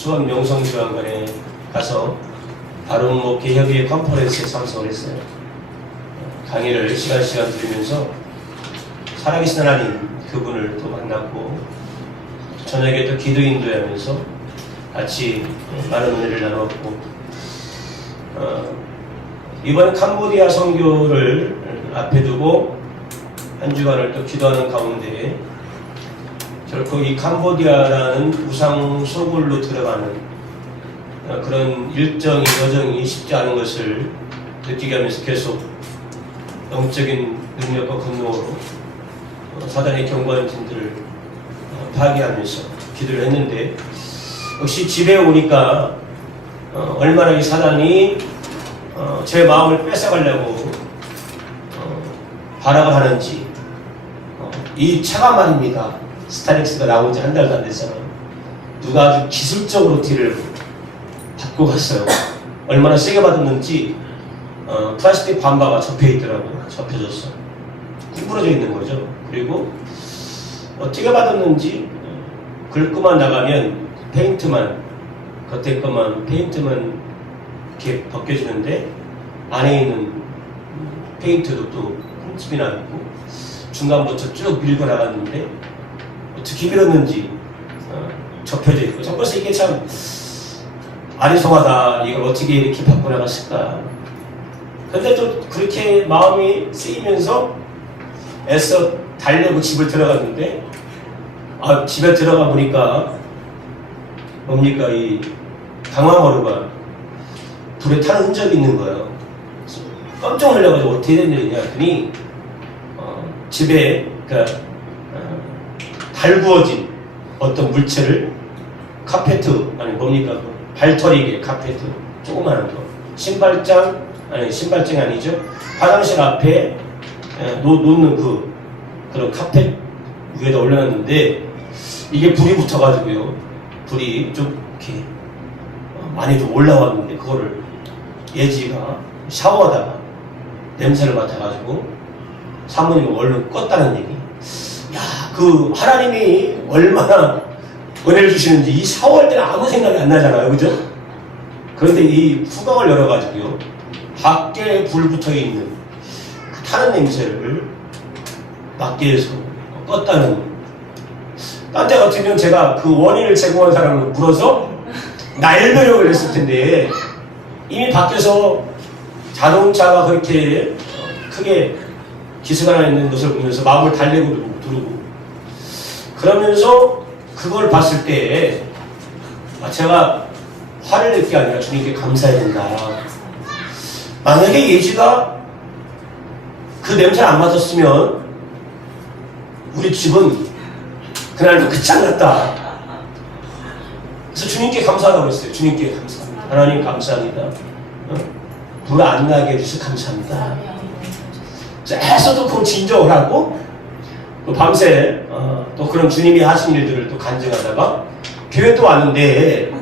수원 명성교황관에 가서 바른목회 협의회 컨퍼런스에 참석을 했어요. 강의를 시간 들으면서 살아계신 하나님 그분을 또 만났고 저녁에 또 기도 인도하면서 같이 많은 은혜를 나눴고 이번 캄보디아 선교를 앞에 두고 한 주간을 또 기도하는 가운데 결코 이 캄보디아라는 우상 소굴로 들어가는 그런 일정이 여정이 쉽지 않은 것을 느끼게 하면서 계속 영적인 능력과 근원으로 사단의 견고한 진들을 파괴하면서 기도를 했는데 역시 집에 오니까 얼마나 이 사단이 제 마음을 뺏어가려고 발악을 하는지 이 차가 말입니다. 스타렉스가 나온 지 한 달도 안 됐잖아요. 누가 아주 기술적으로 딜을 받고 갔어요. 얼마나 세게 받았는지 플라스틱 반바가 접혀있더라고요. 접혀졌어. 구부러져 있는 거죠. 그리고 어떻게 받았는지 긁고만 나가면 페인트만 겉에 것만 페인트만 이렇게 벗겨지는데 안에 있는 페인트도 또 흠집이 나고 중간부터 쭉 밀고 나갔는데 어떻게 밀었는지 접혀져 있고 저것이 이게 참 아리송하다. 이걸 어떻게 이렇게 받고 나갔을까. 근데 또 그렇게 마음이 쓰이면서 애써 달려고 집을 들어갔는데 집에 들어가 보니까 뭡니까 이 강화마루가 불에 타는 흔적이 있는 거예요. 깜짝 놀라가지고 어떻게 된 일이냐 했더니 집에 그러니까 달구어진 어떤 물체를 카페트 아니 뭡니까 발터리게 카페트 조그마한 거 신발장이 아니죠. 화장실 앞에 놓는 그런 카펫 위에다 올려놨는데 이게 불이 붙어가지고요. 불이 좀 이렇게 많이 좀 올라왔는데 그거를 예지가 샤워하다가 냄새를 맡아가지고 사모님은 얼른 껐다는 얘기. 야, 그 하나님이 얼마나 은혜를 주시는지 이 샤워할 때는 아무 생각이 안 나잖아요, 그죠? 그런데 이 후광을 열어가지고요 밖에 불 붙어있는 그 타는 냄새를 막기 위해서 껐다는. 딴 때 같으면 제가 그 원인을 제공한 사람을 물어서 날벼락을 했을 텐데 이미 밖에서 자동차가 그렇게 크게 기스가 나 있는 것을 보면서 마음을 달래고 두르고 그러면서 그걸 봤을 때 제가 화를 낼 게 아니라 주님께 감사해야 된다. 만약에 예지가 그 냄새를 안 맡았으면 우리 집은 그날도 끝장났다. 그래서 주님께 감사하다고 했어요. 주님께 감사합니다. 하나님 감사합니다. 불 안 나게 해주셔서 감사합니다. 애써도 그 진정을 하고 또 밤새 또 그런 주님이 하신 일들을 또 간증하다가 교회 또 왔는데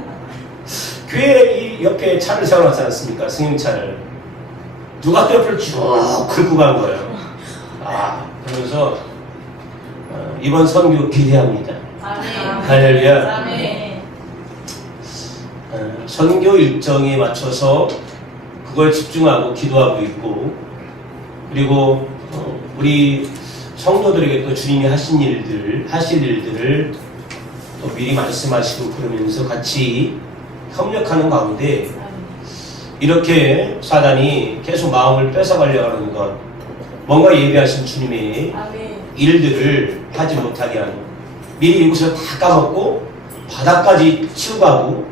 교회 이 옆에 차를 세워놨지 않습니까? 승용차를 누가 옆을 쭉 긁고 간 거예요. 그러면서 이번 선교 기대합니다. 할렐루야. 선교 일정에 맞춰서 그걸 집중하고 기도하고 있고 그리고 우리 성도들에게 또 주님이 하실 일들을 또 미리 말씀하시고 그러면서 같이 협력하는 가운데 이렇게 사단이 계속 마음을 뺏어가려고 하는 것 뭔가 예비하신 주님의 일들을 하지 못하게 하는 미리 이곳을 다 까먹고 바닥까지 치우고 가고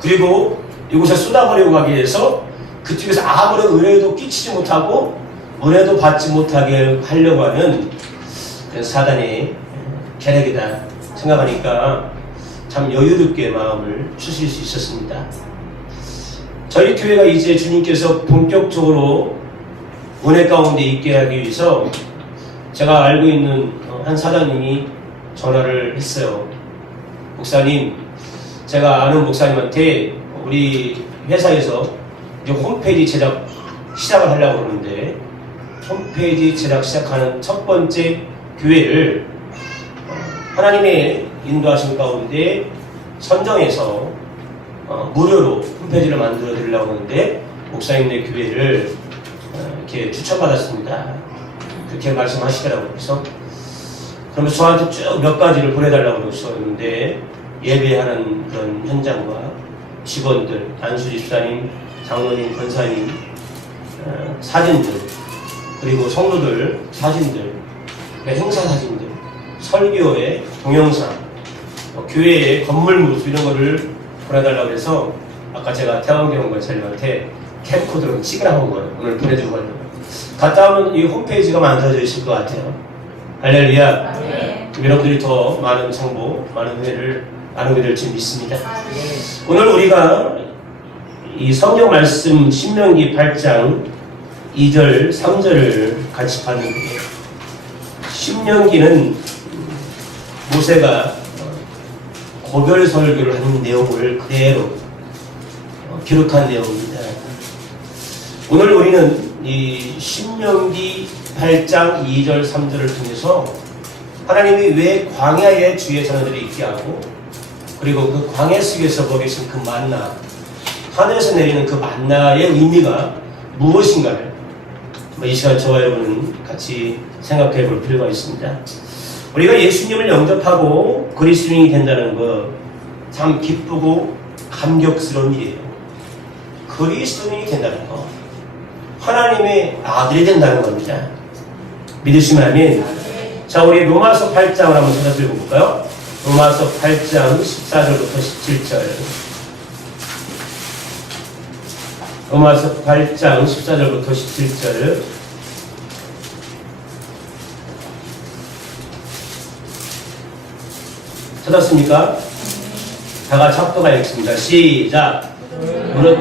그리고 이곳에 쏟아버리고 가기 위해서 그쪽에서 아무런 은혜도 끼치지 못하고 은혜도 받지 못하게 하려고 하는 사단의 계략이다 생각하니까 참 여유롭게 마음을 주실 수 있었습니다. 저희 교회가 이제 주님께서 본격적으로 은혜 가운데 있게 하기 위해서 제가 알고 있는 한 사장님이 전화를 했어요. 목사님, 제가 아는 목사님한테 우리 회사에서 이제 홈페이지 제작 시작을 하려고 그러는데 홈페이지 제작 시작하는 첫 번째 교회를 하나님의 인도하신 가운데 선정해서 무료로 홈페이지를 만들어 드리려고 하는데 목사님네 교회를 이렇게 추천받았습니다. 그렇게 말씀하시더라고요. 그래서 그러면서 저한테 쭉 몇 가지를 보내달라고 그러셨는데 예배하는 그런 현장과 직원들, 안수 집사님, 장로님, 권사님 사진들, 그리고 성도들 사진들, 행사 사진들, 설교의 동영상, 교회의 건물 모습 이런 거를 보내달라고 해서 아까 제가 태왕경 권사님한테 캠코더로 찍으라고 한 거예요. 오늘 보내주고 가려고. 갔다 오면 이 홈페이지가 만들어져 있을 것 같아요. 할렐루야. 네. 여러분들이 더 많은 정보, 많은 은혜를 나누게 될 줄 믿습니다. 네. 오늘 우리가 이 성경 말씀 신명기 8장 2절, 3절을 같이 봤는데, 신명기는 모세가 고별 설교를 하는 내용을 그대로 기록한 내용입니다. 오늘 우리는 이 신명기 8장 2절, 3절을 통해서 하나님이 왜 광야에 주의 자녀들이 있게 하고, 그리고 그 광야 속에서 먹이신 그 만나, 하늘에서 내리는 그 만나의 의미가 무엇인가를 이 시간 저와 여러분은 같이 생각해 볼 필요가 있습니다. 우리가 예수님을 영접하고 그리스도인이 된다는 거 참 기쁘고 감격스러운 일이에요. 그리스도인이 된다는 거, 하나님의 아들이 된다는 겁니다. 믿으시면 아멘. 자, 우리 로마서 8장을 한번 찾아 읽어볼까요? 로마서 8장 14절부터 17절. 로마서 8장 14절부터 17절. 찾았습니까? 다 같이 합독하 읽습니다. 시작. 무릇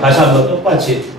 다시 한번 똑같이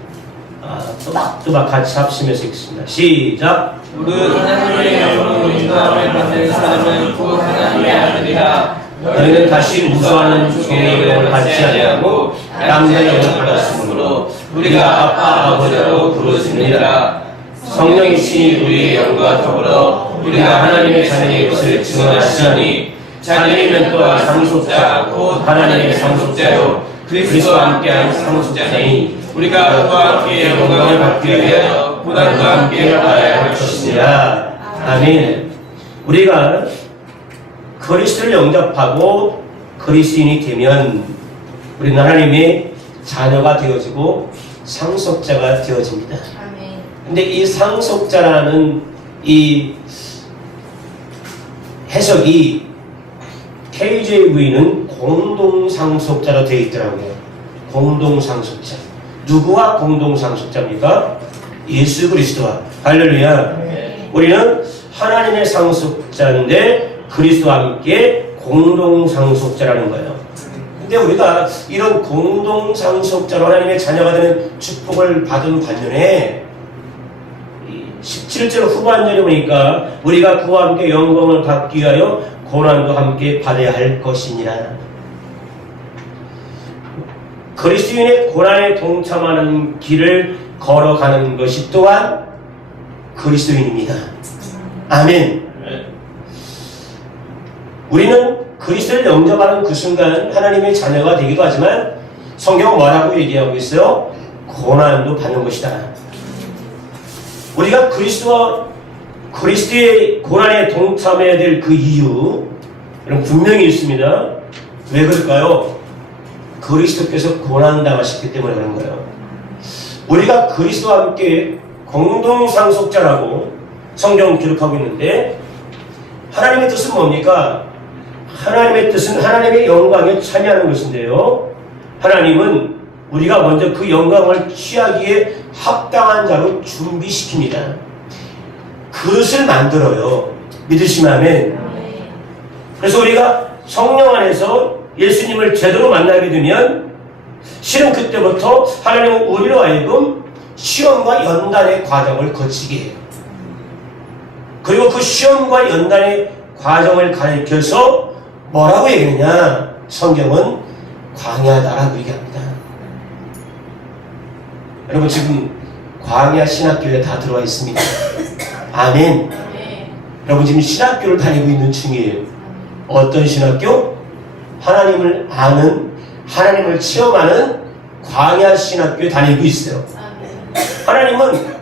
또박 같이 합심해서 읽습니다. 시작. 무릇 하나님의 영으로 인도함을 받는 사람은 곧 하나님의 아들이라. 너희는 다시 무수하는 종의 영을 받지 아니하고 남자의 영을 받았으므로 우리가 아빠 아버지라고 부르짖느니라. 성령이신 우리의 영과 더불어 우리가 하나님의 자녀의 것을 증언하시나니, 자녀이면 또한 상속자 곧 하나님의 상속자요 그리스도와 함께한 상속자니, 우리가 그와 함께 영광을 받기 위하여 고난과 함께 받아야 할 것이니라. 아멘. 우리가 그리스도를 영접하고 그리스도인이 되면 우리는 하나님의 자녀가 되어지고 상속자가 되어집니다. 근데 이 상속자라는 이 해석이 KJV는 공동상속자로 되어 있더라고요. 공동상속자. 누구와 공동상속자입니까? 예수 그리스도와. 할렐루야. 우리는 하나님의 상속자인데 그리스도와 함께 공동상속자라는 거예요. 근데 우리가 이런 공동상속자로 하나님의 자녀가 되는 축복을 받은 반면에 17절 후반절에 보니까 우리가 그와 함께 영광을 받기 위하여 고난도 함께 받아야 할 것이니라. 그리스도인의 고난에 동참하는 길을 걸어가는 것이 또한 그리스도인입니다. 아멘. 우리는 그리스도를 영접하는 그 순간 하나님의 자녀가 되기도 하지만 성경은 뭐라고 얘기하고 있어요? 고난도 받는 것이다. 우리가 그리스도의 고난에 동참해야 될 그 이유, 여러분 분명히 있습니다. 왜 그럴까요? 그리스도께서 고난당하셨기 때문에 그런 거예요. 우리가 그리스도와 함께 공동상속자라고 성경은 기록하고 있는데, 하나님의 뜻은 뭡니까? 하나님의 뜻은 하나님의 영광에 참여하는 것인데요, 하나님은 우리가 먼저 그 영광을 취하기에 합당한 자로 준비시킵니다. 그릇을 만들어요. 믿으시면 아멘. 그래서 우리가 성령 안에서 예수님을 제대로 만나게 되면 실은 그때부터 하나님은 우리로 하여금 시험과 연단의 과정을 거치게 해요. 그리고 그 시험과 연단의 과정을 가리켜서 뭐라고 얘기하느냐? 성경은 광야다라고 얘기합니다. 여러분 지금 광야 신학교에 다 들어와 있습니다. 아멘. 여러분 지금 신학교를 다니고 있는 중이에요. 어떤 신학교? 하나님을 아는, 하나님을 체험하는 광야 신학교에 다니고 있어요. 하나님을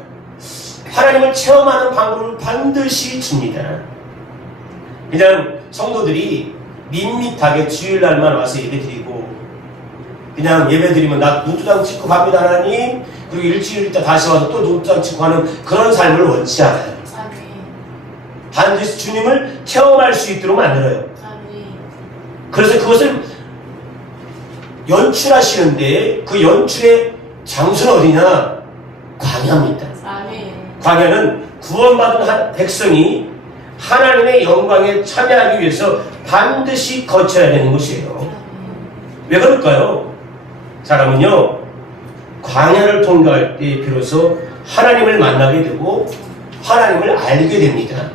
체험하는 방법을 반드시 줍니다. 그냥 성도들이 밋밋하게 주일날만 와서 예배드리고 그냥 예배드리면 나 눈두장 찍고 갑니다 하나님, 그리고 일주일 있다 다시 와서 또 눈두장 찍고 하는 그런 삶을 원치 않아요. 반드시 주님을 체험할 수 있도록 만들어요. 그래서 그것을 연출하시는데 그 연출의 장소는 어디냐? 광야입니다. 광야는 구원받은 백성이 하나님의 영광에 참여하기 위해서 반드시 거쳐야 되는 곳이에요. 왜 그럴까요? 사람은요, 광야를 통과할 때 비로소 하나님을 만나게 되고 하나님을 알게 됩니다.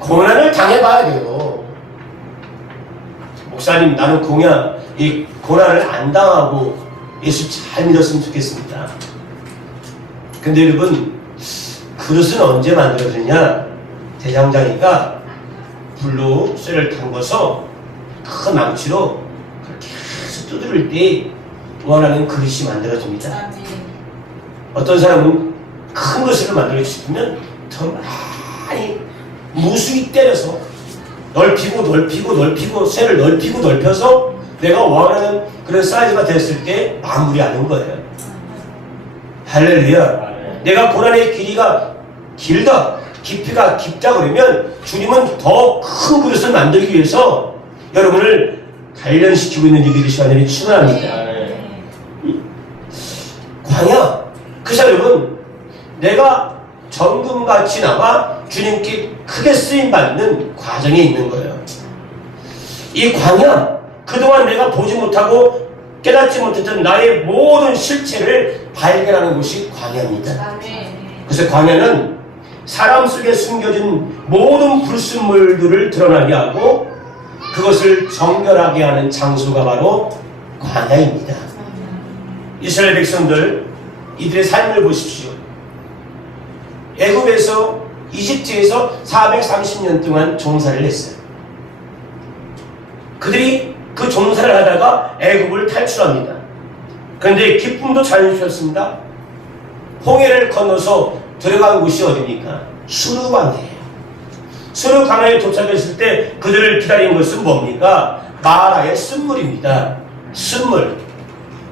고난을 당해봐야 돼요. 목사님, 나는 이 고난을 안 당하고 예수 잘 믿었으면 좋겠습니다. 근데 여러분, 그릇은 언제 만들어지냐? 대장장이가 불로 쇠를 담궈서 큰 망치로 그렇게 계속 두드릴 때 원하는 그릇이 만들어집니다. 어떤 사람은 큰 것을 만들고 싶으면 더 많이 무수히 때려서 넓히고 쇠를 넓히고 넓혀서 내가 원하는 그런 사이즈가 됐을 때 마무리하는 거예요. 할렐루야. 내가 고난의 길이가 길다, 깊이가 깊다 그러면 주님은 더 큰 그릇을 만들기 위해서 여러분을 단련시키고 있는 일들이 시간이 충분합니다. 광야, 그래서 여러분, 내가 정금같이 나와 주님께 크게 쓰임받는 과정에 있는 거예요. 이 광야, 그동안 내가 보지 못하고 깨닫지 못했던 나의 모든 실체를 발견하는 곳이 광야입니다. 그래서 광야는 사람 속에 숨겨진 모든 불순물들을 드러나게 하고 그것을 정결하게 하는 장소가 바로 광야입니다. 이스라엘 백성들, 이들의 삶을 보십시오. 애굽에서, 이집트에서 430년 동안 종살이를 했어요. 그들이 그 종살이를 하다가 애굽을 탈출합니다. 그런데 기쁨도 자연스럽습니다. 홍해를 건너서 들어간 곳이 어디입니까? 수르강이에요. 수르강에 도착했을 때 그들을 기다린 것은 뭡니까? 마라의 쓴물입니다. 쓴물.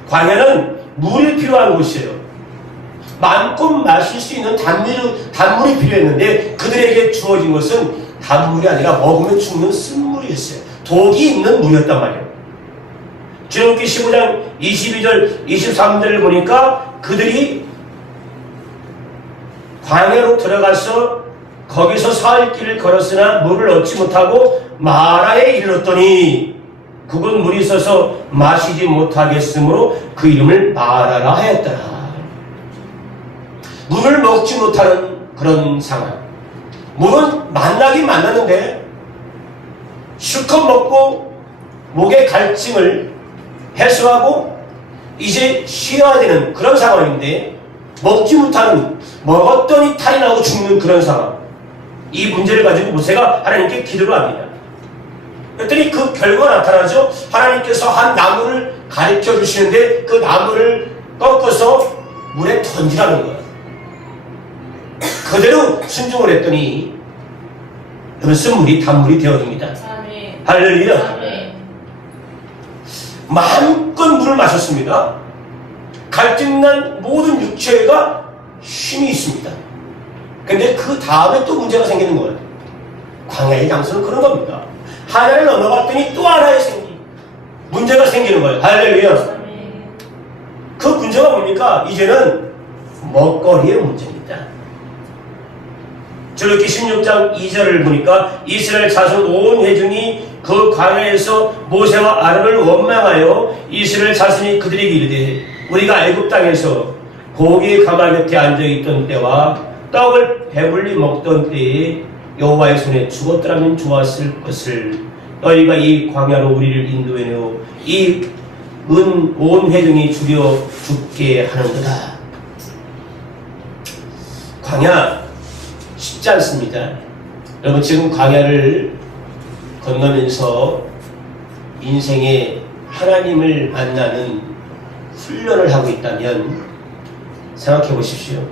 광야는 물이 필요한 곳이에요. 마음껏 마실 수 있는 단물이 필요했는데 그들에게 주어진 것은 단물이 아니라 먹으면 죽는 쓴물이었어요. 독이 있는 물이었단 말이에요. 출애굽기 15장 22절 23절을 보니까 그들이 광야로 들어가서 거기서 사흘 길을 걸었으나 물을 얻지 못하고 마라에 이르렀더니 그곳 물이 있어서 마시지 못하겠으므로 그 이름을 마라라 하였더라. 물을 먹지 못하는 그런 상황. 물은 만나긴 만났는데 실컷 먹고 목의 갈증을 해소하고 이제 쉬어야 되는 그런 상황인데 먹지 못하는, 먹었더니 탈이 나고 죽는 그런 상황. 이 문제를 가지고 모세가 하나님께 기도를 합니다. 그랬더니 그 결과가 나타나죠. 하나님께서 한 나무를 가르쳐 주시는데 그 나무를 꺾어서 물에 던지라는 거예요. 그대로 순종을 했더니 여러분, 쓴물이 단물이 되어집니다. 할렐루야. 마음껏 물을 마셨습니다. 갈증난 모든 육체가 힘이 있습니다. 근데 그 다음에 또 문제가 생기는 거예요. 광야의 장소는 그런 겁니다. 하나를 넘어갔더니 또 하나의 문제가 생기는 거예요. 할렐루야. 그 문제가 뭡니까? 이제는 먹거리의 문제입니다. 출애굽기 16장 2절을 보니까 이스라엘 자손 온 회중이 그 광야에서 모세와 아론을 원망하여 이스라엘 자손이 그들에게 이르되 우리가 애굽 땅에서 고기의 가마 곁에 앉아있던 때와 떡을 배불리 먹던 때에 여호와의 손에 죽었더라면 좋았을 것을 너희가 이 광야로 우리를 인도해내어 이 온 회중이 죽여 죽게 하는도다. 광야 쉽지 않습니다. 여러분, 지금 광야를 건너면서 인생에 하나님을 만나는 훈련을 하고 있다면 생각해 보십시오.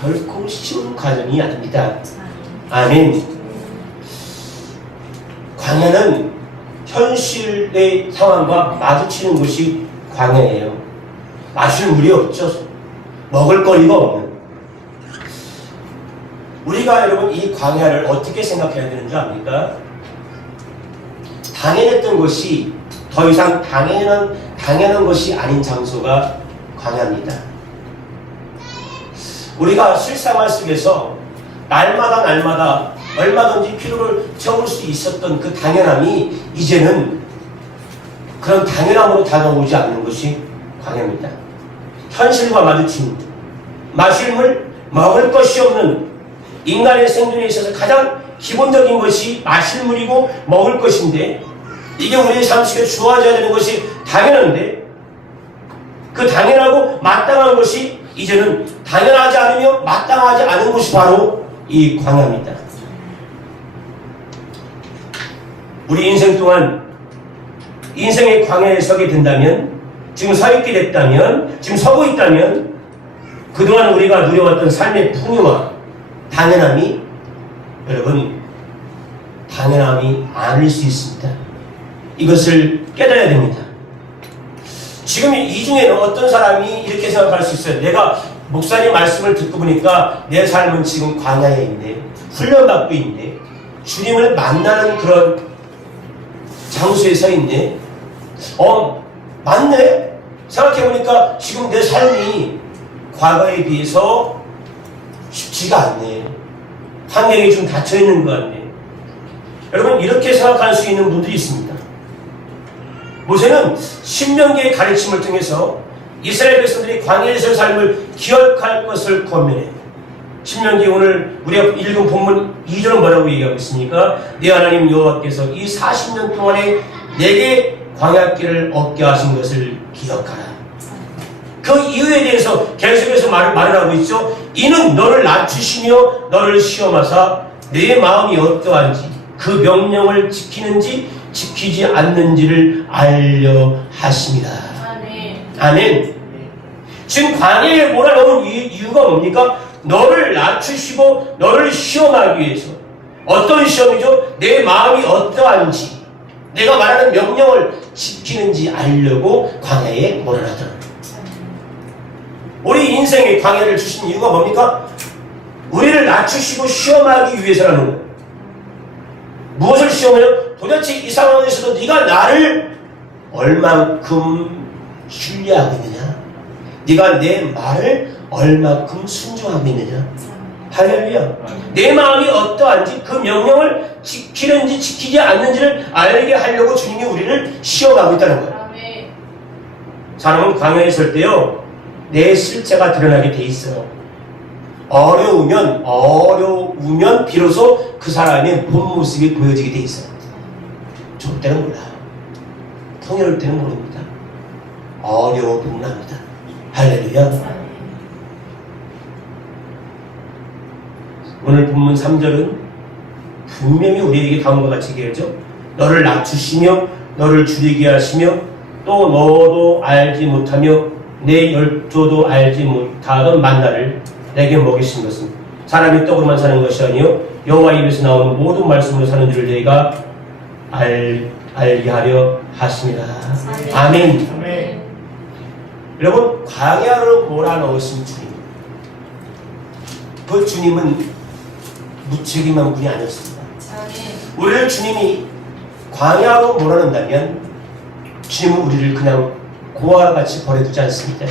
결코 쉬운 과정이 아닙니다. 아멘. 광야는 현실의 상황과 마주치는 곳이 광야예요. 마실 물이 없죠. 먹을 거리가 없는. 우리가 여러분 이 광야를 어떻게 생각해야 되는 줄 압니까? 당연했던 것이 더 이상 당연한 것이 아닌 장소가 광야입니다. 우리가 실생활 속에서 날마다 얼마든지 필요를 채울 수 있었던 그 당연함이 이제는 그런 당연함으로 다가오지 않는 것이 광야입니다. 현실과 마주친 마실 물, 먹을 것이 없는 인간의 생존에 있어서 가장 기본적인 것이 마실 물이고 먹을 것인데 이게 우리의 삶 속에 주어져야 되는 것이 당연한데 그 당연하고 마땅한 것이 이제는 당연하지 않으며 마땅하지 않은 것이 바로 이 광야입니다. 우리 인생 동안 인생의 광야에 서게 된다면 지금 서 있게 됐다면 지금 서고 있다면 그동안 우리가 누려왔던 삶의 풍요와 당연함이 여러분 당연함이 아닐 수 있습니다. 이것을 깨달아야 됩니다. 지금 이 중에는 어떤 사람이 이렇게 생각할 수 있어요. 내가 목사님 말씀을 듣고 보니까 내 삶은 지금 광야에 있네. 훈련받고 있네. 주님을 만나는 그런 장소에 서 있네. 맞네. 생각해보니까 지금 내 삶이 과거에 비해서 쉽지가 않네. 환경이 좀 닫혀있는 것 같네. 여러분 이렇게 생각할 수 있는 분들이 있습니다. 모세는 신명기의 가르침을 통해서 이스라엘 백성들이 광야에서의 삶을 기억할 것을 권면해. 신명기 오늘 우리가 읽은 본문 2절은 뭐라고 얘기하고 있습니까? 네 하나님 여호와께서 이 40년 동안에 내게 광야길을 얻게 하신 것을 기억하라. 그 이유에 대해서 계속해서 말을 하고 있죠. 이는 너를 낮추시며 너를 시험하사 내 마음이 어떠한지 그 명령을 지키는지 지키지 않는지를 알려 하십니다. 아멘. 지금 광야에 몰아넣은 이유가 뭡니까? 너를 낮추시고 너를 시험하기 위해서. 어떤 시험이죠? 내 마음이 어떠한지 내가 말하는 명령을 지키는지 알려고 광야에 몰아넣더라. 우리 인생에 광야를 주신 이유가 뭡니까? 우리를 낮추시고 시험하기 위해서라는 거예요. 무엇을 시험해요? 도대체 이 상황에서도 네가 나를 얼만큼 신뢰하고 있느냐? 네가 내 말을 얼만큼 순종하고 있느냐? 할렐루야. 내 마음이 어떠한지 그 명령을 지키는지 지키지 않는지를 알게 하려고 주님이 우리를 시험하고 있다는 거예요. 사람은 광야에 설 때요 내 실체가 드러나게 돼 있어요. 어려우면 비로소 그 사람의 본 모습이 보여지게 돼 있어요. 좋을 때는 몰라요. 통해올 때는 모릅니다. 어려우면 합니다. 할렐루야. 오늘 본문 3절은 분명히 우리에게 다음과 같이 얘기하죠. 너를 낮추시며 너를 줄이게 하시며 또 너도 알지 못하며 내 열조도 알지 못하던 만나를 내게 먹이신 것은 사람이 떡으로만 사는 것이 아니요 여호와 입에서 나오는 모든 말씀으로 사는 줄을 너희가 알게 하려 하십니다. 아멘. 아멘. 여러분 광야로 몰아넣으신 주님, 그 주님은 무책임한 분이 아니었습니다. 우리를 주님이 광야로 몰아넣는다면 주님은 우리를 그냥 고아와 같이 버려두지 않습니다.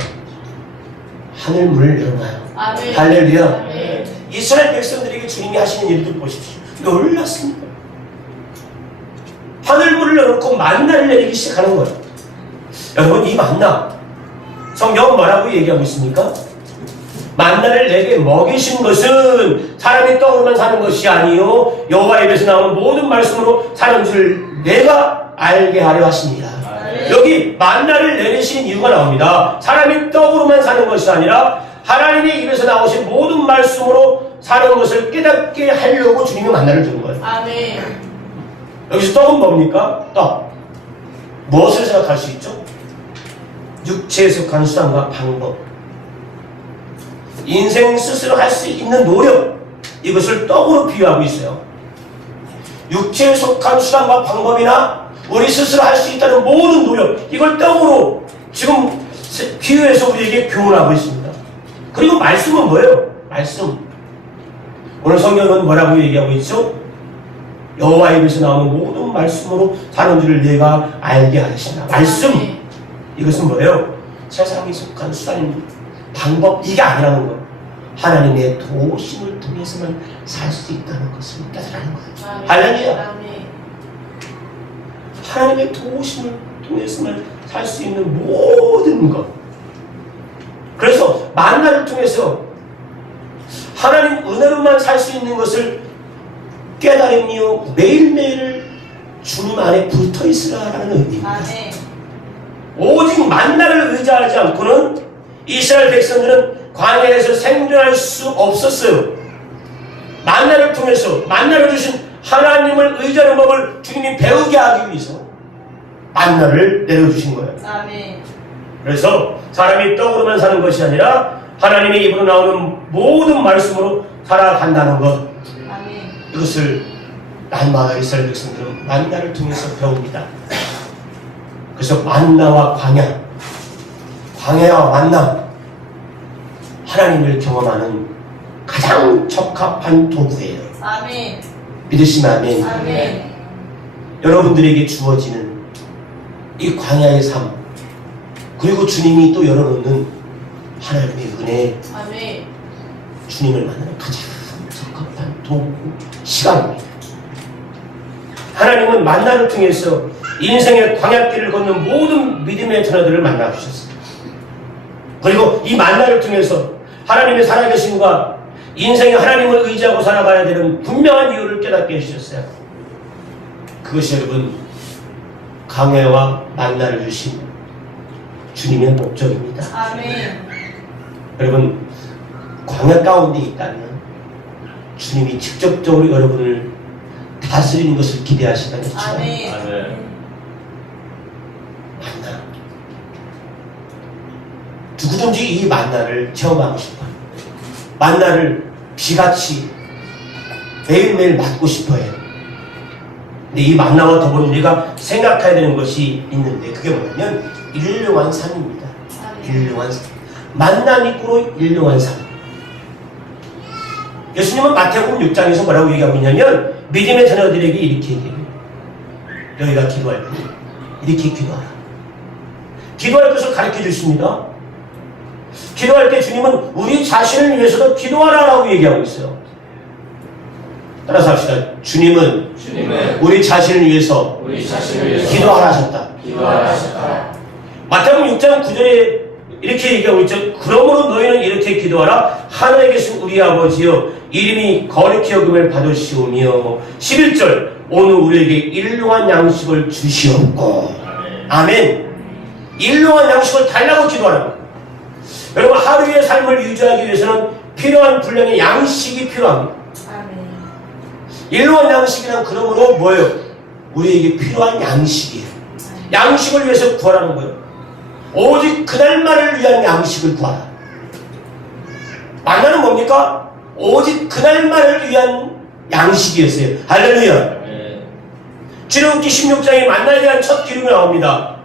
하늘 문을 열어놔요. 아멘. 할렐루야. 아멘. 이스라엘 백성들에게 주님이 하시는 일들 보십시오. 놀랐습니다. 하늘 문을 열어놓고 만나를 내리기 시작하는 거예요. 여러분 이 만나 성경은 뭐라고 얘기하고 있습니까? 만나를 내게 먹이신 것은 사람이 떡으로만 사는 것이 아니요 여호와 입에서 나오는 모든 말씀으로 사는 줄 내가 알게 하려 하십니다. 여기 만나를 내리시는 이유가 나옵니다. 사람이 떡으로만 사는 것이 아니라 하나님의 입에서 나오신 모든 말씀으로 사는 것을 깨닫게 하려고 주님이 만나를 주는 거예요. 아멘. 여기서 떡은 뭡니까? 떡. 무엇을 생각할 수 있죠? 육체에 속한 수단과 방법, 인생 스스로 할 수 있는 노력, 이것을 떡으로 비유하고 있어요. 육체에 속한 수단과 방법이나 우리 스스로 할 수 있다는 모든 노력, 이걸 떡으로 지금 비유해서 우리에게 교훈하고 있습니다. 그리고 말씀은 뭐예요? 말씀. 오늘 성경은 뭐라고 얘기하고 있죠? 여호와의 입에서 나오는 모든 말씀으로 사는 줄을 내가 알게 하신다. 말씀. 이것은 뭐예요? 세상에 속한 수단인 방법, 이게 아니라는 거. 하나님의 도우심을 통해서만 살 수 있다는 것을 깨달은 거예요. 할렐루야. 하나님의 도우심을 통해서만 살 수 있는 모든 것. 그래서 만나를 통해서 하나님 은혜로만 살 수 있는 것을 깨달으며 매일매일 주님 안에 붙어 있으라라는 의미입니다. 오직 만나를 의지하지 않고는 이스라엘 백성들은 광야에서 생존할 수 없었어요. 만나를 통해서 만나를 주신 하나님을 의지하는 법을 주님이 배우게 하기 위해서 만나를 내려주신 거예요. 아멘. 그래서 사람이 떡으로만 사는 것이 아니라 하나님의 입으로 나오는 모든 말씀으로 살아간다는 것. 아멘. 이것을 날마다 이스라엘 백성들은 만나를 통해서 배웁니다. 그래서 만나와 광야, 광야와 만나, 하나님을 경험하는 가장 적합한 도구예요. 아멘. 믿으시면 아멘. 아멘. 여러분들에게 주어지는 이 광야의 삶, 그리고 주님이 또 열어놓는 하나님의 은혜, 아멘. 주님을 만나는 가장 적합한 도구, 시간입니다. 하나님은 만나를 통해서 인생의 광야길을 걷는 모든 믿음의 자녀들을 만나주셨습니다. 그리고 이 만나를 통해서 하나님의 살아계심과 인생에 하나님을 의지하고 살아가야 되는 분명한 이유를 깨닫게 해주셨어요. 그것이 여러분 광야와 만나를 주신 주님의 목적입니다. 아멘. 여러분 광야 가운데 있다면 주님이 직접적으로 여러분을 다스리는 것을 기대하시다겠죠. 아멘. 만나. 누구든지 이 만나를 체험하고 싶어요. 만나를 비같이 매일매일 맞고 싶어요. 근데 이 만나와 더불어 우리가 생각해야 되는 것이 있는데 그게 뭐냐면 일용한 삶입니다. 일용한 삶. 만난 이꾸로 일용한 삶. 예수님은 마태복음 6장에서 뭐라고 얘기하고 있냐면 믿음의 자녀들에게 이렇게 얘기해요. 너희가 기도할 때 이렇게 기도하라. 기도할 것을 가르쳐 주십니다. 기도할 때 주님은 우리 자신을 위해서도 기도하라라고 얘기하고 있어요. 따라서 합시다. 주님은 우리 자신을 위해서 기도하라 하셨다. 마태복음 6장 9절에 이렇게 얘기하고 있죠. 그러므로 너희는 이렇게 기도하라. 하늘에 계신 우리 아버지여 이름이 거룩히 여김을 받으시오며 11절 오늘 우리에게 일용한 양식을 주시옵고. 아멘. 일용한 양식을 달라고 기도하라고. 여러분 하루의 삶을 유지하기 위해서는 필요한 분량의 양식이 필요합니다. 아멘. 일용한 양식이란 그러므로 뭐예요? 우리에게 필요한 양식이에요. 양식을 위해서 구하라는 거예요. 오직 그날만을 위한 양식을 구하라. 만나는 뭡니까? 오직 그날만을 위한 양식이었어요. 할렐루야. 출애굽기 16장에 만나에 대한 첫 기록이 나옵니다.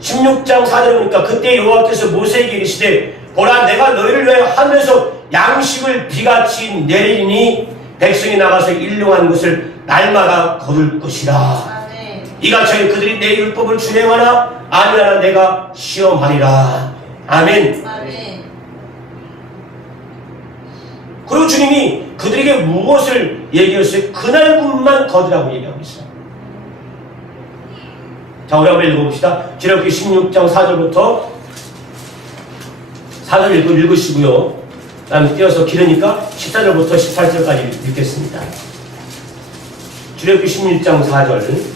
16장 4절에 보니까 그때 여호와께서 모세에게 이르시되 보라 내가 너희를 위하여 하늘에서 양식을 비같이 내리니 백성이 나가서 일용한 것을 날마다 거둘 것이라. 이같이 그들이 내 율법을 준행하나 아니하나 내가 시험하리라. 아멘. 아멘. 그리고 주님이 그들에게 무엇을 얘기했어요? 그날뿐만 거두라고 얘기하고 있어요. 자, 우리 한번 읽어봅시다. 출애굽기 16장 4절부터 4절 읽으시고요. 다음에 띄어서 길으니까 14절부터 18절까지 읽겠습니다. 출애굽기 16장 4절.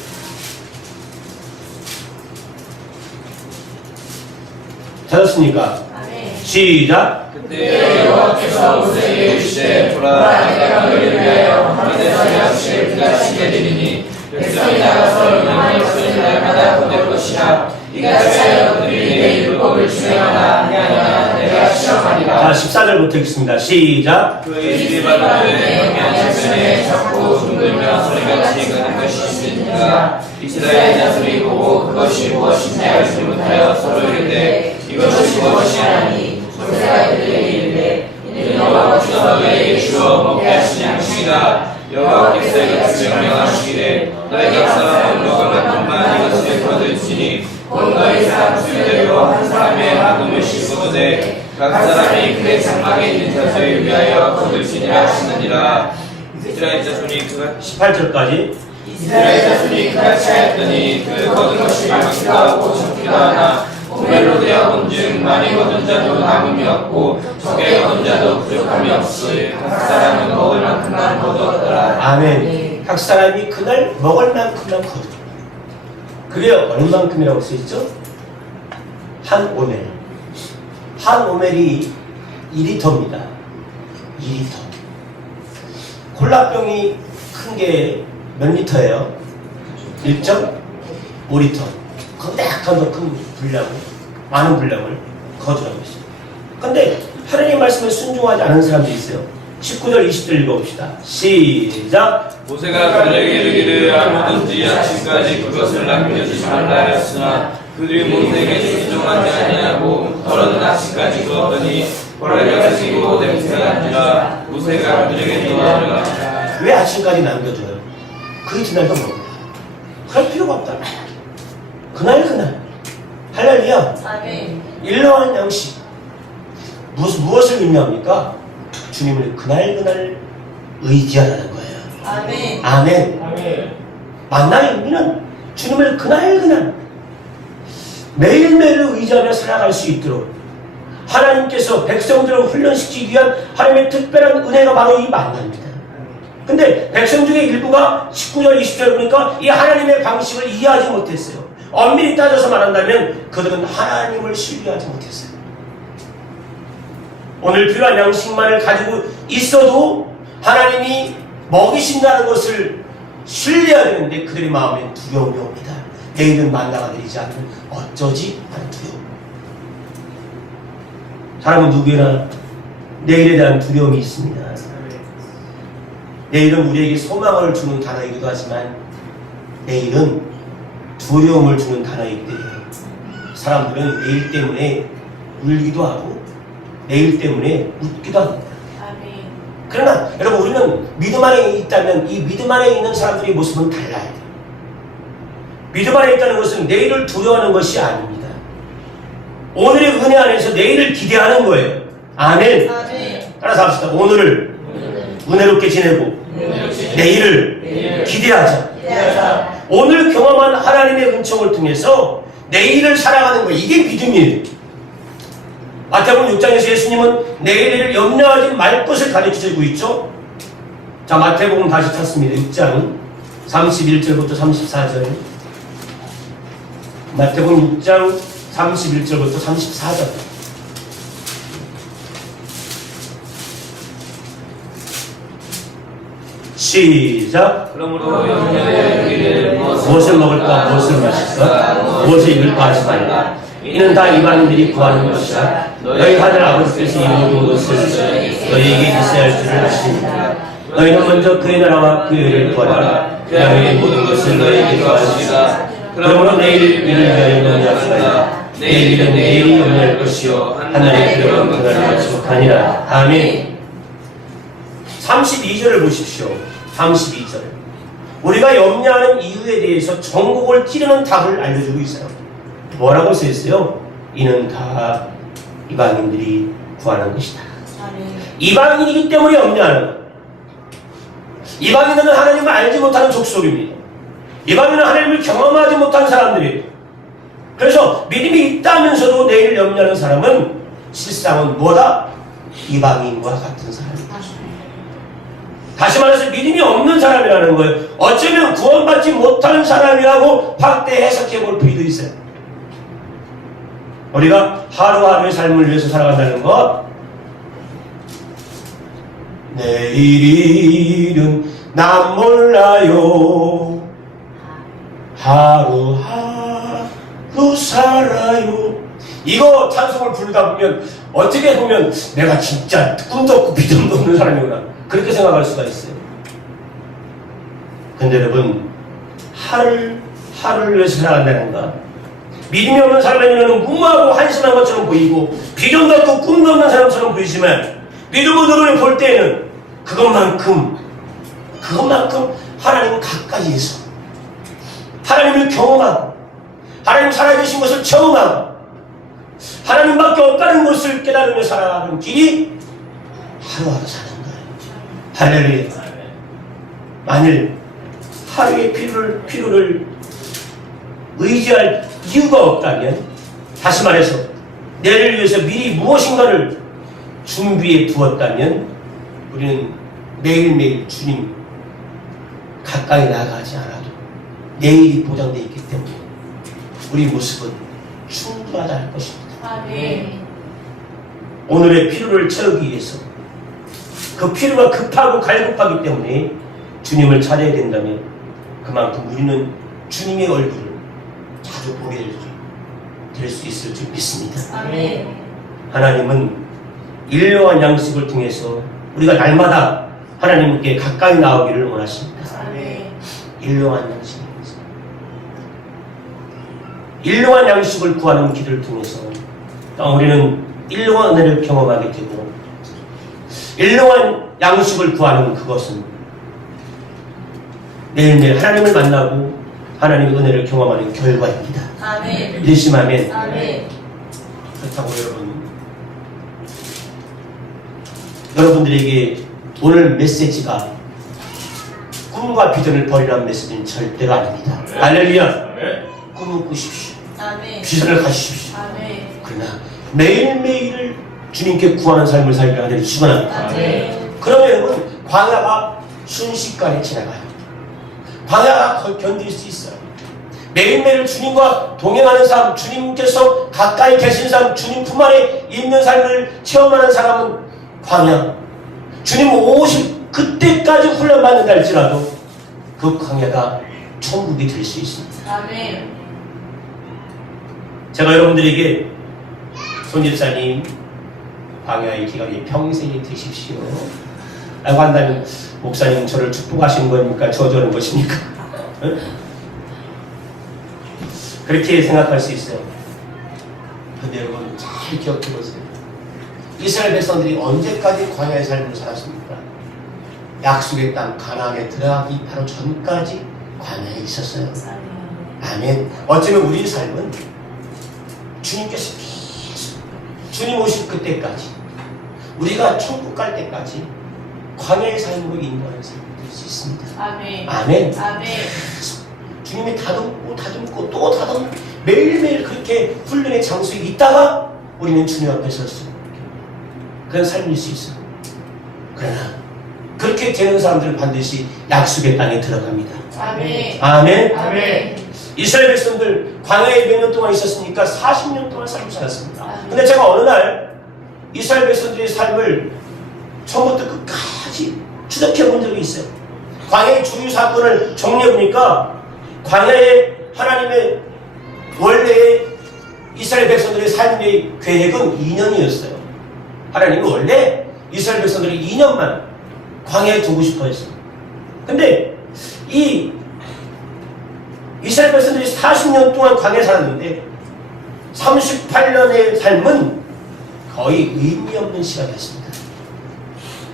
찾았습니까? 아멘. 시작. 그때 여호와께서 모세에게 이르시되 보라 내가 너희를 위하여 하늘에서 양식을 비같이 내리니 백성이 나가서 일용할 것을 날마다 날마다 거둘 것이라. 이같이 하여 그들이 내 율법을 준행하나 아니하나 내가 시험하리라. 자, 14절부터 읽겠습니다. 시작. 그의 집이 바다에 경계한 주변에 작고 둥글며 소리같이 가는 것이 있으니까 이스라엘 자손이 보고 그것이 무엇인지 알지 못하여 서로 이르되 이것이 무엇이냐니 모세가 그들에게 이르되 이는 여호와께서 너희에게 주어 먹게 하신 양식이다. 여호와께서 이것을 명령하시기를 너희가 쌓아온 먹을 만큼만 이것을 거둘지니 곧 너희 사람들대로 한 사람의 한 우물씩 거두되 각 사람이 그의 장막에 있는 것을 위하여 거둘지니라 하시느니라. 이스라엘 자손이 18절까지. 이스라엘 자손이 그같이 하였더니 그 거둔 것이 많기도 하고 적기도 하나 오멜로 되어 본즉 많이 거둔 자도 남음이 없고 적게 거둔 자도 부족함이 없이 각 사람은 먹을 만큼만 거두었더라. 아멘. 각 사람이 그날 먹을 만큼만 거두. 그게 얼만큼이라고 쓰였죠? 한 오멜. 한 오멜이 2리터입니다. 2리터. 콜라병이 큰 게 몇 리터예요? 1.5리터. 그보다 약간 더 큰 분량, 많은 분량을 거두라고 했어요. 근데 하나님 말씀에 순종하지 않은 사람들이 있어요. 19절, 20절 읽어봅시다. 시작. 모세가 그들에게 이르기를 아무든지 아침까지 그것을 남겨주지 말라 하였으나 그들이 모세에게 순종하지 아니하고 더러는 아침까지 두었더니 벌레가 생기고 냄새가 나니라. 모세가 그들에게 또하라. 왜 아침까지 남겨줘요? 그 이튿날도 먹어요. 그럴 필요가 없다. 그날 할렐루야. 아멘. 일러한 양식. 무엇을 의미합니까? 주님을 그날 의지하라는 거예요. 아멘. 아멘. 만나의 의미는 주님을 그날 매일매일 의지하며 살아갈 수 있도록 하나님께서 백성들을 훈련시키기 위한 하나님의 특별한 은혜가 바로 이 만남입니다. 근데 백성 중에 일부가 19절 20절 보니까 이 하나님의 방식을 이해하지 못했어요. 엄밀히 따져서 말한다면 그들은 하나님을 신뢰하지 못했어요. 오늘 필요한 양식만을 가지고 있어도 하나님이 먹이신다는 것을 신뢰해야 되는데 그들의 마음엔 두려움이 옵니다. 내일은 만나가 내리지 않으면 어쩌지? 하는 두려움. 사람은 누구나 내일에 대한 두려움이 있습니다. 내일은 우리에게 소망을 주는 단어이기도 하지만 내일은 두려움을 주는 단어이기도 해요. 사람들은 내일 때문에 울기도 하고 내일 때문에 웃기도 합니다. 아멘. 그러나 여러분 우리는 믿음 안에 있다면 이 믿음 안에 있는 사람들의 모습은 달라야 돼요. 믿음 안에 있다는 것은 내일을 두려워하는 것이 아닙니다. 오늘의 은혜 안에서 내일을 기대하는 거예요. 아멘. 아멘. 따라서 합시다. 오늘을 은혜롭게 지내고 내일을 기대하자. 기대하자. 오늘 경험한 하나님의 은총을 통해서 내일을 살아가는 거예요. 이게 믿음이에요. 마태복음 6장에서 예수님은 내일을 염려하지 말 것을 가르쳐주고 있죠. 자, 마태복음 다시 찾습니다. 6장 31절부터 34절. 마태복음 6장 31절부터 34절. 시작. 그러므로 염려하기를 무엇을 먹을까, 무엇을 마실까, 무엇을 입을까 하지 말라. 이는 다 이방인들이 구하는 것이라. 너희 하늘 아버지께서 이 모든 것을 너희에게 있어야 할 줄을 아십니다. 너희는 먼저 그의 나라와 그의 의를 구하라. 그야말로 모든 것을 너희에게 더하시리라. 그러므로 내일 일을 위하여 염려하시라. 내일 일은 내일이 염려할 것이요 하늘의 그런 그날을 약속하니라. 아멘. 32절을 보십시오. 32절. 우리가 염려하는 이유에 대해서 전곡을 찌르는 답을 알려주고 있어요. 뭐라고 써있어요? 이는 다 이방인들이 구하는 것이다. 아멘. 이방인이기 때문에 염려하는 거예요. 이방인은 하나님을 알지 못하는 족속입니다. 이방인은 하나님을 경험하지 못한 사람들이에요. 그래서 믿음이 있다면서도 내일 염려하는 사람은 실상은 뭐다? 이방인과 같은 사람입니다. 다시 말해서 믿음이 없는 사람이라는 거예요. 어쩌면 구원받지 못하는 사람이라고 확대 해석해 볼 필요도 있어요. 우리가 하루하루의 삶을 위해서 살아간다는 것, 내일은 난 몰라요. 하루하루 또 살아요. 이거 찬송을 부르다 보면 어떻게 보면 내가 진짜 꿈도 없고 비전도 없는 사람이구나 그렇게 생각할 수가 있어요. 근데 여러분 하루를 위해서 살아간다는가 믿음이 없는 사람에게는 무모하고 한심한 것처럼 보이고 비전도 없고 꿈도 없는 사람처럼 보이지만 믿음으로 볼 때에는 그것만큼 하나님 가까이에서 하나님을 경험하고 하나님 살아계신 것을 체험하고 하나님밖에 없다는 것을 깨달으며 살아가는 길이 하루하루 사는 거예요. 할렐루야. 만일 하루의 피로를 의지할 이유가 없다면 다시 말해서 내일을 위해서 미리 무엇인가를 준비해 두었다면 우리는 매일매일 주님 가까이 나아가지 않아도 내일이 보장되어 있기 때문에 우리 모습은 충분하다 할 것입니다. 아멘. 오늘의 피로를 채우기 위해서 그 피로가 급하고 갈급하기 때문에 주님을 찾아야 된다면 그만큼 우리는 주님의 얼굴을 자주 보게 될 수 있을 줄 믿습니다. 아멘. 하나님은 일용한 양식을 통해서 우리가 날마다 하나님께 가까이 나오기를 원하십니다. 아멘. 일용한 양식입니다. 일용한 양식을 구하는 길을 통해서 우리는 일용한 은혜를 경험하게 되고 일용한 양식을 구하는 그것은 매일매일 하나님을 만나고 하나님의 은혜를 경험하는 결과입니다. 아멘. 믿으시면 아멘. 그렇다고 여러분들에게 오늘 메시지가 꿈과 비전을 버리라는 메시지는 절대로 아닙니다. 할렐루야. 꿈을 꾸십시오. 아멘. 비전을 가지십시오. 아멘. 그러나 매일매일을 주님께 구하는 삶을 살기를 하나님 축원합니다. 아멘. 그러면 여러분 광야가 순식간에 지나가요. 광야가 견딜 수 있어요. 매일매일 주님과 동행하는 사람, 주님께서 가까이 계신 사람, 주님 품 안에 있는 삶을 체험하는 사람은 광야, 주님 오실 그때까지 훈련받는다 할지라도 그 광야가 천국이 될 수 있습니다. 아멘. 제가 여러분들에게 손집사님 광야의 기간이 평생이 되십시오 라고 한다면 목사님 저를 축복하시는 겁니까? 저주하는 것입니까? 응? 그렇게 생각할 수 있어요. 근데 여러분 잘 기억해 보세요. 이스라엘 백성들이 언제까지 광야의 삶을 살았습니까? 약속의 땅 가나안에 들어가기 바로 전까지 광야에 있었어요. 아멘. 어쩌면 우리의 삶은 주님께서 계속 주님 오실 그때까지 우리가 천국 갈 때까지 광야의 삶으로 인도하는 삶이 될 수 있습니다. 아멘. 아멘. 아멘. 주님이 다듬고 또 다듬고 매일매일 그렇게 훈련의 장소에 있다가 우리는 주님 앞에 설 수 있는 그런 삶일 수 있어요. 그러나 그렇게 되는 사람들은 반드시 약속의 땅에 들어갑니다. 아멘. 아멘. 아멘. 이스라엘 백성들 광야에 몇 년 동안 있었으니까 40년 동안 삶을 살았습니다. 아멘. 근데 제가 어느 날 이스라엘 백성들의 삶을 처음부터 끝까지 추적해 본 적이 있어요. 광야의 주요 사건을 정리해 보니까 광야의 하나님의 원래의 이스라엘 백성들의 삶의 계획은 2년이었어요. 하나님은 원래 이스라엘 백성들이 2년만 광야에 두고 싶어 했어요. 근데 이 이스라엘 백성들이 40년 동안 광야에 살았는데 38년의 삶은 거의 의미 없는 시간이었습니다.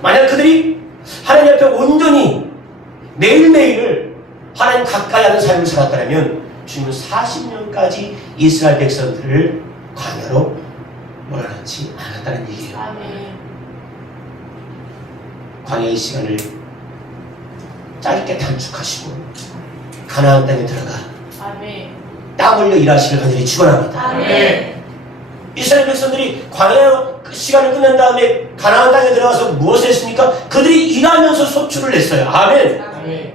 만약 그들이 하나님 앞에 온전히 매일매일을 하나님 가까이 하는 삶을 살았다면 주님은 40년까지 이스라엘 백성들을 광야로 몰아넣지 않았다는 얘기예요. 아멘. 광야의 시간을 짧게 단축하시고 가나안 땅에 들어가 아멘. 땀 흘려 일하시길 간절히 축원합니다. 아멘. 이스라엘 백성들이 광야 그 시간을 끝낸 다음에 가나안 땅에 들어가서 무엇을 했습니까? 그들이 일하면서 소출을 냈어요. 아멘. 아멘.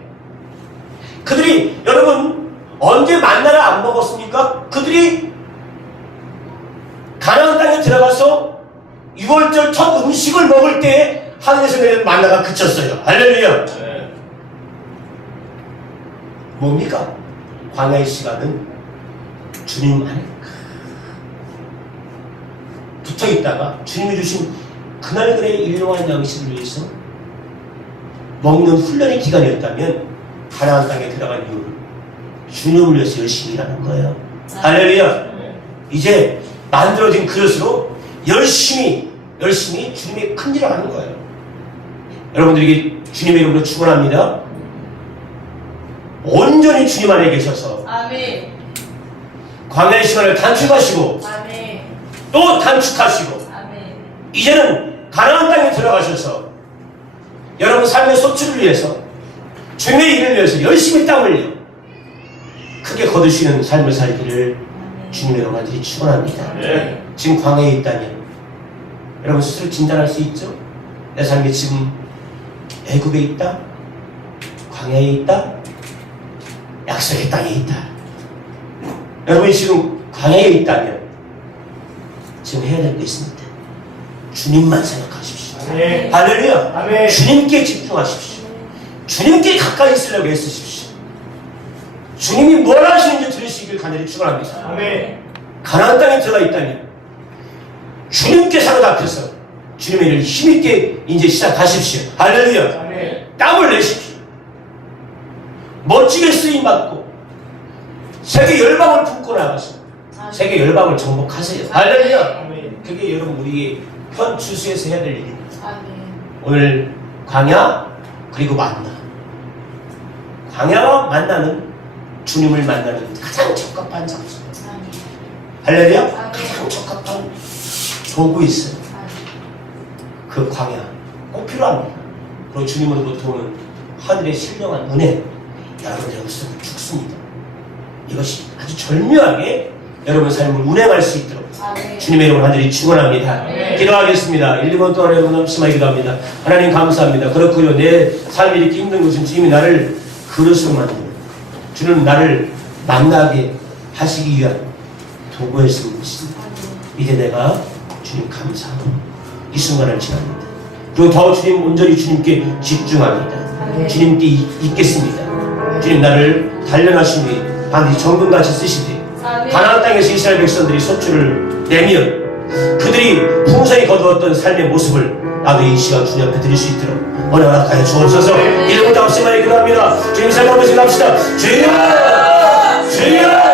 그들이 여러분 언제 만나를 안 먹었습니까? 그들이 가나안 땅에 들어가서 6월절 첫 음식을 먹을 때 하늘에서 내린 만나가 그쳤어요. 할렐루야. 뭡니까? 광야의 시간은 주님 안에 붙어 있다가 주님이 주신 그날그날의 일용할 양식을 위해서 먹는 훈련의 기간이었다면 가나안 땅에 들어간 이유를 주님을 위해서 열심히 일하는 거예요. 할렐루야. 이제 만들어진 그릇으로 열심히 주님의 큰 일을 하는 거예요. 여러분들에게 주님의 이름으로 축원합니다. 온전히 주님 안에 계셔서 아멘. 광야의 시간을 단축하시고 아멘. 또 단축하시고 아멘. 이제는 가나안 땅에 들어가셔서 여러분 삶의 소출을 위해서 주님의 일을 위해서 열심히 땀 흘려 크게 거두시는 삶을 살기를 주님의 영광들이 축원합니다. 네. 지금 광야에 있다면 여러분 스스로 진단할 수 있죠? 내 삶이 지금 애굽에 있다? 광야에 있다? 약속의 땅에 있다. 여러분이 지금 광야에 있다면 지금 해야 될 게 있습니다. 주님만 생각하십시오. 아멘. 할렐루야. 아멘. 주님께 집중하십시오. 주님께 가까이 있으려고 애쓰십시오. 주님이 뭘 하시는지 들으시길 간절히 축원합니다. 아멘. 가나안 땅에 들어가 있다면 주님께 사로잡혀서 주님의 일을 힘있게 이제 시작하십시오. 할렐루야. 아멘. 땀을 내십시오. 멋지게 쓰임받고 세계 열방을 품고 나가서 세계 열방을 정복하세요. 할렐루야. 아멘. 그게 여러분 우리의 현 주수에서 해야 될 일입니다. 아멘. 오늘 광야 그리고 만나. 광야와 만나는 주님을 만나는 가장 적합한 장소. 아멘. 할렐루야. 아멘. 가장 적합한 도구 있어요. 그 광야 꼭 필요합니다. 그리고 주님으로부터 오는 하늘의 신령한 은혜 여러분 여기서 죽습니다. 이것이 아주 절묘하게 여러분 삶을 운행할 수 있도록 아멘. 주님의 이름을 간절히 축원합니다. 아멘. 기도하겠습니다. 1년 동안 여러분 심하게 기도합니다. 하나님 감사합니다. 그렇군요. 내 삶이 이렇게 힘든 것은 주님이 나를 그릇으로 만드는 주는 나를 만나게 하시기 위한 도구에 쓰는 것입니다. 이제 내가 주님 감사하고 이 순간을 지납니다. 그리고 더 주님 온전히 주님께 집중합니다. 주님께 있겠습니다. 주님 나를 단련하시니 반드시 정금같이 쓰시되 가나안 땅에서 이스라엘 백성들이 소출을 내며 그들이 풍성히 거두었던 삶의 모습을 나도 이 시간 주님 앞에 드릴 수 있도록 원활하게 주옵소서. 이름을 다없이 많이 기도합니다. 주님 삶을 보시 갑시다. 주여! 주여!